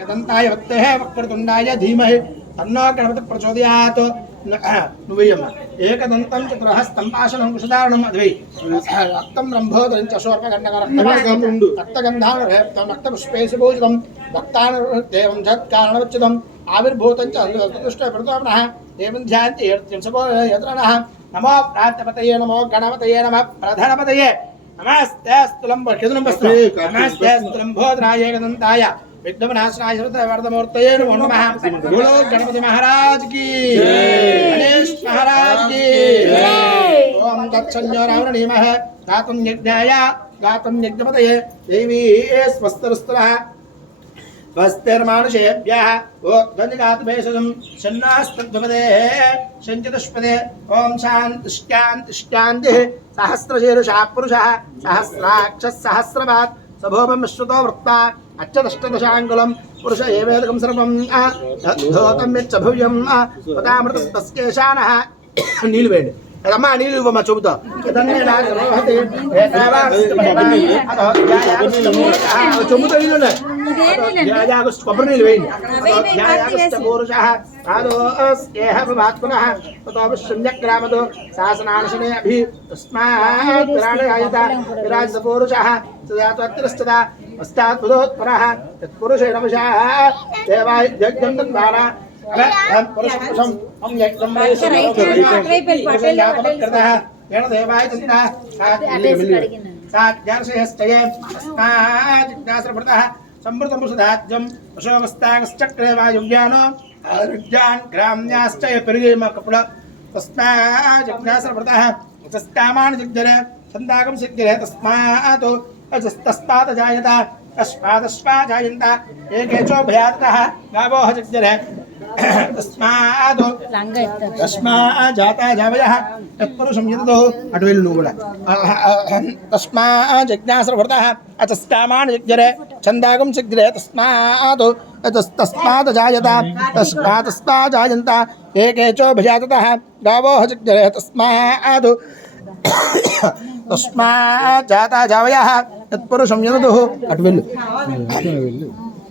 एकदन्ताय वक्तेः वक्रतुण्डाय धीमहि तन्नो गणपतिः प्रचोदयात् नुवयम् एकदन्तं चतुरहस्तं पाशनं कुशधारणम् अद्वै रक्तं रम्भोदरं च शोर्पगण्डकरक्तगन्धानुरेप्तं रक्तपुष्पेषु पूजितं भक्तानुदेवं जत्कारणवच्युतम् आविर्भूतं च दुष्टप्रतोमनः देवं ध्यान्ति यत्रणः नमो प्रातपतये नमो गणपतये नमः प्रधानपतये नमस्ते स्तुलम्भोदराय एकदन्ताय विघ्नविनाशनाय वरदमूर्तये नमो नमः। बोलो गणपति महाराज की गणेश महाराज की ओम तत्संजो रावणीमः गातुं यज्ञाय गातुं यज्ञपतये देवी स्वस्तरस्तुलः स्वस्तिर्मानुषेभ्यः ध्वनिगातुभेषजं शन्नास्तद्वपदे शञ्चतुष्पदे ओम शान्तिश्शान्तिः सहस्रशीर्षः पुरुषः सहस्राक्षः सहस्रपात् सभोपं विश्रुतो वृत्ता अच्युतष्टदशाङ्गुलं पुरुष एवेदकं सर्वं धोतं यच्च भव्यं पदामृतस्तस्केशानः नीलवेण्ड అమ్మా నీళ్ళు ఇవ్వమ్మా చెబుతా చెబుతా నీళ్ళు కొబ్బరి నీళ్ళు వేయండి శూన్యగ్రామతో శాసనానుషణే అభి తస్మాత్పురుష సదాత్వతిష్టత పశ్చాత్పురోత్పరః తత్పురుషే నమః దేవాయ జగం ద్వారా पुरुषं हम यज्ञं देवाय साज्ञार्षयश्चये अस्माजिज्ञासप्रतः संवृतमुषधाज्यं वशोमस्तागश्चक्रे वायुव्यानो आरुज्यान् ग्राम्याश्च परिगेम कपुल तस्माजिज्ञासप्रतः तस्तामान् जिज्ञरे छन्दागं सिद्धिरे तस्मात् जायता तस्मादस्मा जायन्त एकेचो भयातः गावोः जिज्ञरे तस्मात् जाता जावयः तत्पुरुषं यततो अटवेल् नु కూడా तस्मात् जिज्ञासप्रतः अचस्तामान् जिज्ञरे छन्दागं सिद्धिरे तस्मात् जायता तस्मात् जायन्त एकेचो भयातः गावोः जिज्ञरे तस्मात् जाता जावयः तत्पुरुषं यततो अटवेल्